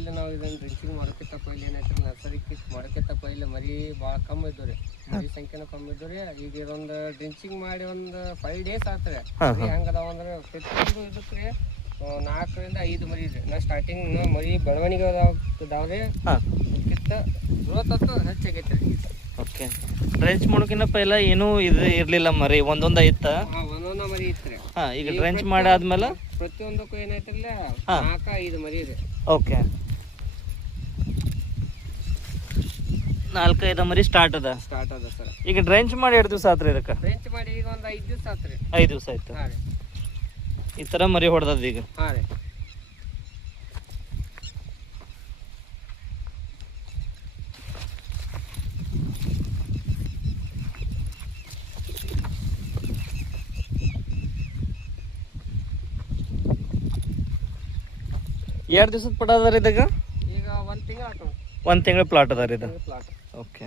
ಪೈಲೆ ನಾವು ಇದನ್ನ ಡ್ರಿಂಕಿಂಗ್ ಮಾಡೋಕ್ಕಿಂತ ಪೈಲೆ ಏನೈತೆ ನರ್ಸರಿ ಕಿಟ್ ಮಾಡೋಕ್ಕಿಂತ ಪೈಲೆ ಮರಿ ಭಾಳ ಕಮ್ಮಿ ಇದ್ದು ರೀ ಮರಿ ಸಂಖ್ಯೆನೂ ಕಮ್ಮಿ ಇದ್ದು ರೀ ಈಗ ಇದೊಂದು ಡ್ರಿಂಕಿಂಗ್ ಮಾಡಿ ಒಂದು 5 days ಆತ್ರಿ ಹೆಂಗೆ ಅದಾವ ಅಂದ್ರೆ ಪ್ರತಿಯೊಂದು ಇದಕ್ಕೆ ರೀ 4 ರಿಂದ 5 ಮರಿ ರೀ ನಾ ಸ್ಟಾರ್ಟಿಂಗ್ ಮರಿ ಬೆಳವಣಿಗೆ ಅದಾವ್ರಿ ಕಿತ್ತ ಗ್ರೋತ್ ಅಂತೂ ಹೆಚ್ಚಾಗೈತೆ ರೀ. ಓಕೆ ಡ್ರೆಂಚ್ ಮಾಡೋಕಿನ್ನ ಪೈಲ ಏನೂ ಇದು ಇರಲಿಲ್ಲ ಮರಿ ಒಂದೊಂದು ಐತ ಒಂದೊಂದು ಮರಿ ಇತ್ತು ರೀ. ಈಗ ಡ್ರೆಂಚ್ ಮಾಡಾದ್ಮೇಲೆ ಪ್ರತಿಯೊಂದಕ್ಕೂ ಏನೈತಿರ್ಲ 4-5 ಮರಿ ರೀ. ಓಕೆ 4-5 ಮರಿ ಸ್ಟಾರ್ಟ್ ಅದ ಸರ್. ಈಗ ಡ್ರೆಂಚ್ ಮಾಡಿ ಎಷ್ಟು ದಿವಸ ಆತ್ರಿ ಇದಕ್ಕೆ? ಡ್ರೆಂಚ್ ಮಾಡಿ ಈಗ ಒಂದು 5 ದಿವಸ ಆತ್ರಿ. 5 ದಿವಸ ಆಯ್ತು. ಹಾಂ ರೀ. ಈ ಥರ ಮರಿ ಹೊಡೆದದ ಈಗ. ಹಾಂ ರೀ. ಎರಡು ದಿವಸದ ಪಡ ಅದ ರೀ ಇದಾಗ? ಈಗ 1 ತಿಂಗಳು ಆಯ್ತು. 1 ತಿಂಗಳ ಪ್ಲಾಟ್ ಅದ ರೀ ಇದು. ಪ್ಲಾಟ್. ಓಕೆ